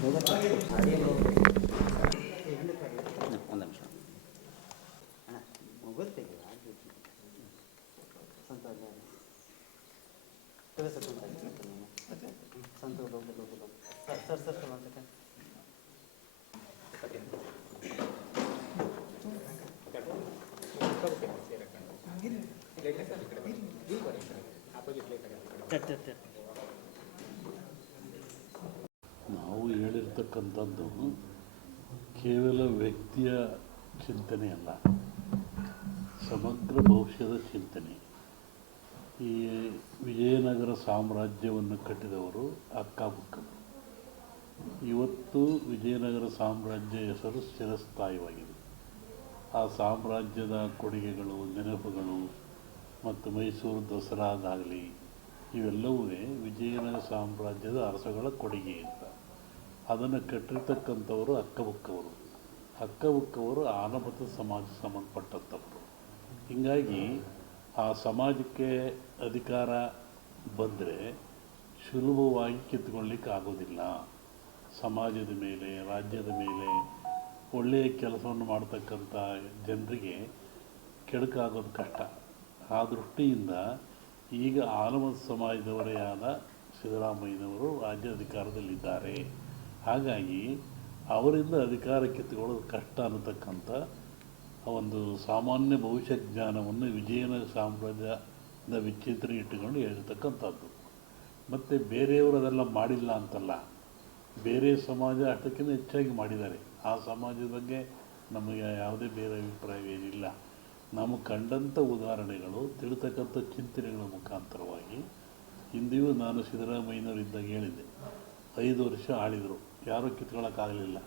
ನಿಮಿಷ ಮೊಬೈಲ್ ತೆಗಿ ಸರ್ ನಾವು ಹೇಳಿರ್ತಕ್ಕಂಥದ್ದು ಕೇವಲ ವ್ಯಕ್ತಿಯ ಚಿಂತನೆ ಅಲ್ಲ, ಸಮಗ್ರ ಭವಿಷ್ಯದ ಚಿಂತನೆ. ಈ ವಿಜಯನಗರ ಸಾಮ್ರಾಜ್ಯವನ್ನು ಕಟ್ಟಿದವರು ಅಕ್ಕಬುಕ್ಕರು. ಇವತ್ತು ವಿಜಯನಗರ ಸಾಮ್ರಾಜ್ಯ ಹೆಸರು ಚಿರಸ್ಥಾಯಿಯಾಗಿದೆ. ಆ ಸಾಮ್ರಾಜ್ಯದ ಕೊಡುಗೆಗಳು, ನೆನಪುಗಳು ಮತ್ತು ಮೈಸೂರು ದಸರಾದಾಗಲಿ ಇವೆಲ್ಲವೂ ವಿಜಯನಗರ ಸಾಮ್ರಾಜ್ಯದ ಅರಸುಗಳ ಕೊಡುಗೆ ಅಂತ. ಅದನ್ನು ಕಟ್ಟಿರ್ತಕ್ಕಂಥವರು ಅಕ್ಕಬುಕ್ಕವರು. ಅಕ್ಕಬುಕ್ಕವರು ಆನಮತ ಸಮಾಜ ಸಂಬಂಧಪಟ್ಟಂಥವರು. ಹೀಗಾಗಿ ಆ ಸಮಾಜಕ್ಕೆ ಅಧಿಕಾರ ಬಂದರೆ ಸುಲಭವಾಗಿ ಕಿತ್ಕೊಳ್ಳಿಕ್ಕೆ ಆಗೋದಿಲ್ಲ. ಸಮಾಜದ ಮೇಲೆ, ರಾಜ್ಯದ ಮೇಲೆ ಒಳ್ಳೆಯ ಕೆಲಸವನ್ನು ಮಾಡ್ತಕ್ಕಂಥ ಜನರಿಗೆ ಕೆಡುಕಾಗೋದು ಕಷ್ಟ. ಆ ದೃಷ್ಟಿಯಿಂದ ಈಗ ಆಲಮತ ಸಮಾಜದವರೇ ಆದ ಸಿದ್ದರಾಮಯ್ಯನವರು ರಾಜ್ಯ ಅಧಿಕಾರದಲ್ಲಿದ್ದಾರೆ. ಹಾಗಾಗಿ ಅವರಿಂದ ಅಧಿಕಾರ ಕಿತ್ತುಕೊಳ್ಳೋದು ಕಷ್ಟ ಅನ್ನತಕ್ಕಂಥ ಒಂದು ಸಾಮಾನ್ಯ ಭವಿಷ್ಯ ಜ್ಞಾನವನ್ನು ವಿಜಯನಗರ ಸಾಮ್ರಾಜ್ಯದ ವಿಚಿತ್ರ ಇಟ್ಟುಕೊಂಡು ಹೇಳಿರ್ತಕ್ಕಂಥದ್ದು. ಮತ್ತು ಬೇರೆಯವರು ಅದೆಲ್ಲ ಮಾಡಿಲ್ಲ ಅಂತಲ್ಲ, ಬೇರೆ ಸಮಾಜ ಅಷ್ಟಕ್ಕಿಂತ ಹೆಚ್ಚಾಗಿ ಮಾಡಿದ್ದಾರೆ. ಆ ಸಮಾಜದ ಬಗ್ಗೆ ನಮಗೆ ಯಾವುದೇ ಬೇರೆ ಅಭಿಪ್ರಾಯವೇನಿಲ್ಲ. ನಮಗೆ ಕಂಡಂಥ ಉದಾಹರಣೆಗಳು, ತಿಳ್ತಕ್ಕಂಥ ಚಿಂತನೆಗಳ ಮುಖಾಂತರವಾಗಿ ಹಿಂದೆಯೂ ನಾನು ಸಿದ್ದರಾಮಯ್ಯನವರಿದ್ದಾಗ ಹೇಳಿದ್ದೆ, 5 ವರ್ಷ ಆಳಿದರು, ಯಾರೂ ಕಿತ್ಕೊಳ್ಳೋಕ್ಕಾಗಲಿಲ್ಲ.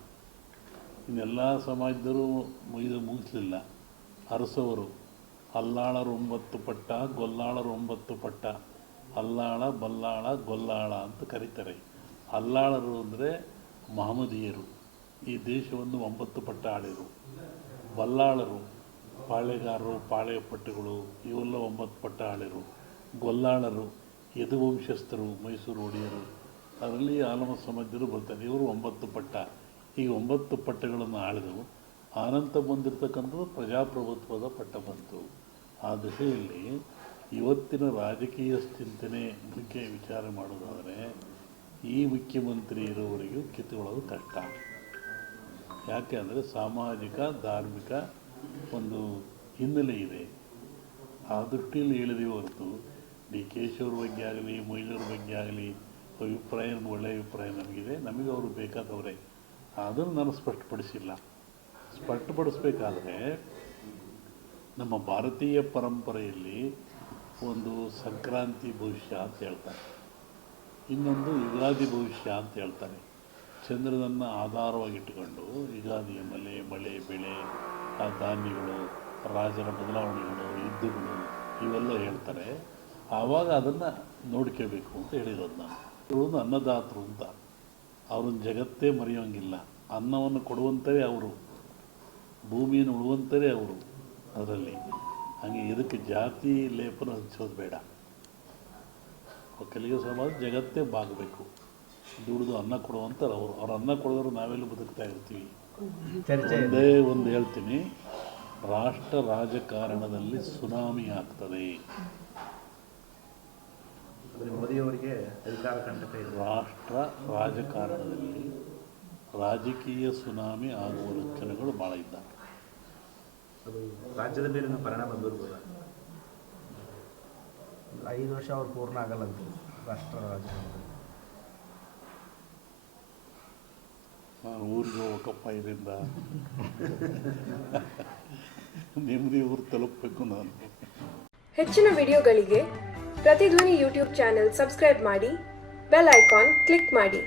ಇನ್ನೆಲ್ಲ ಸಮಾಜದವರು ಮುಗಿಸಲಿಲ್ಲ. ಅರಸವರು ಅಲ್ಲಾಳರು 9 ಪಟ್ಟ, ಗೊಲ್ಲಾಳರು 9 ಪಟ್ಟ, ಅಲ್ಲಾಳ, ಬಲ್ಲಾಳ, ಗೊಲ್ಲಾಳ ಅಂತ ಕರೀತಾರೆ. ಅಲ್ಲಾಳರು ಅಂದರೆ ಮಹಮ್ಮದೀಯರು, ಈ ದೇಶವನ್ನು 9 ಪಟ್ಟ ಆಳಿದರು. ಬಲ್ಲಾಳರು ಪಾಳೆಗಾರರು, ಪಾಳೆಯಪಟ್ಟುಗಳು, ಇವೆಲ್ಲ 9 ಪಟ್ಟ ಆಳಿದರು. ಗೊಲ್ಲಾಳರು ಯದುವಂಶಸ್ಥರು, ಮೈಸೂರು ಒಡೆಯರು, ಅದರಲ್ಲಿ ಆಲಮತ ಸಮಾಜರು ಬರ್ತಾರೆ. ಇವರು 9 ಪಟ್ಟ. ಈ 9 ಪಟ್ಟಗಳನ್ನು ಆಳಿದವು. ಆನಂತರ ಬಂದಿರತಕ್ಕಂಥದ್ದು ಪ್ರಜಾಪ್ರಭುತ್ವದ ಪಟ್ಟ ಬಂತು. ಆ ದಿಶೆಯಲ್ಲಿ ಇವತ್ತಿನ ರಾಜಕೀಯ ಚಿಂತನೆ ಬಗ್ಗೆ ವಿಚಾರ ಮಾಡೋದಾದರೆ ಈ ಮುಖ್ಯಮಂತ್ರಿ ಇರೋವರೆಗೂ ಕಿತ್ತುಕೊಳ್ಳೋದು ಕಷ್ಟ. ಯಾಕೆ ಅಂದರೆ ಸಾಮಾಜಿಕ, ಧಾರ್ಮಿಕ ಒಂದು ಹಿನ್ನೆಲೆ ಇದೆ. ಆ ದೃಷ್ಟಿಯಲ್ಲಿ ಹೇಳಿದೀವಿ ಹೊರತು ಡಿ ಕೆ ಶಿವರ ಬಗ್ಗೆ ಆಗಲಿ, ಮೊಯ್ಲೂರ ಬಗ್ಗೆ ಆಗಲಿ ಅಭಿಪ್ರಾಯ ಒಳ್ಳೆಯ ಅಭಿಪ್ರಾಯ ನಮಗಿದೆ. ನಮಗೆ ಅವರು ಬೇಕಾದವರೇ. ಅದನ್ನು ನಾನು ಸ್ಪಷ್ಟಪಡಿಸಿಲ್ಲ. ಸ್ಪಷ್ಟಪಡಿಸ್ಬೇಕಾದ್ರೆ ನಮ್ಮ ಭಾರತೀಯ ಪರಂಪರೆಯಲ್ಲಿ ಒಂದು ಸಂಕ್ರಾಂತಿ ಭವಿಷ್ಯ ಅಂತ ಹೇಳ್ತಾರೆ, ಇನ್ನೊಂದು ಯುಗಾದಿ ಭವಿಷ್ಯ ಅಂತ ಹೇಳ್ತಾರೆ. ಚಂದ್ರನನ್ನು ಆಧಾರವಾಗಿಟ್ಟುಕೊಂಡು ಯುಗಾದಿಯ ಮಳೆ, ಬೆಳೆ, ಆ ಧಾನ್ಯಗಳು, ರಾಜರ ಬದಲಾವಣೆಗಳು, ಯುದ್ಧಗಳು ಇವೆಲ್ಲ ಹೇಳ್ತಾರೆ. ಆವಾಗ ಅದನ್ನು ನೋಡ್ಕೋಬೇಕು ಅಂತ ಹೇಳಿರೋದು ನಾನು. ಇವರು ಅನ್ನದಾತರು ಅಂತ, ಅವ್ರನ್ನ ಜಗತ್ತೇ ಮರೆಯೋಂಗಿಲ್ಲ. ಅನ್ನವನ್ನು ಕೊಡುವಂಥವೇ ಅವರು, ಭೂಮಿಯನ್ನು ಉಳುವಂಥವೇ ಅವರು. ಅದರಲ್ಲಿ ಹಾಗೆ ಇದಕ್ಕೆ ಜಾತಿ ಲೇಪನ ಹಂಚೋದು ಬೇಡ. ಒಕ್ಕಲಿಗ ಸಮಾಜ ಜಗತ್ತೇ ಬಾಗಬೇಕು. ದುಡಿದು ಅನ್ನ ಕೊಡುವಂಥವ್ರು ಅವರು. ಅವ್ರು ಅನ್ನ ಕೊಡೋರು ನಾವೆಲ್ಲ ಬದುಕ್ತಾ ಇರ್ತೀವಿ. ಒಂದೇ ಒಂದು ಹೇಳ್ತೀನಿ, ರಾಷ್ಟ್ರ ರಾಜಕಾರಣದಲ್ಲಿ ಸುನಾಮಿ ಆಗ್ತದೆ. ಮೋದಿಯವರಿಗೆ ಅಧಿಕಾರ ಕಂಟಕ ಇದೆ. ರಾಷ್ಟ್ರ ರಾಜಕಾರಣದಲ್ಲಿ ರಾಜಕೀಯ ಸುನಾಮಿ ಆಗುವ ಲಕ್ಷಣಗಳು ಭಾಳ ಇದ್ದಾವೆ. ಅದು ರಾಜ್ಯದ ಮೇಲಿನ ಪರಿಣಾಮ ಬೀರ್ಬೋದ? 5 ವರ್ಷ ಅವ್ರು ಪೂರ್ಣ ಆಗಲ್ಲ ರಾಷ್ಟ್ರ ರಾಜಕಾರಣದಲ್ಲಿ. ನಾನು ಊರಿಗೆ ಹೋಗಬೇಕಪ್ಪ, ಇದರಿಂದ ನೆಮ್ಮದಿ ಊರು ತಲುಪಬೇಕು ನಾನು. ಹೆಚ್ಚಿನ ವಿಡಿಯೋಗಳಿಗೆ ಪ್ರತಿಧ್ವನಿ ಯೂಟ್ಯೂಬ್ ಚಾನೆಲ್ ಸಬ್ಸ್ಕ್ರೈಬ್ ಮಾಡಿ, ಬೆಲ್ ಐಕಾನ್ ಕ್ಲಿಕ್ ಮಾಡಿ.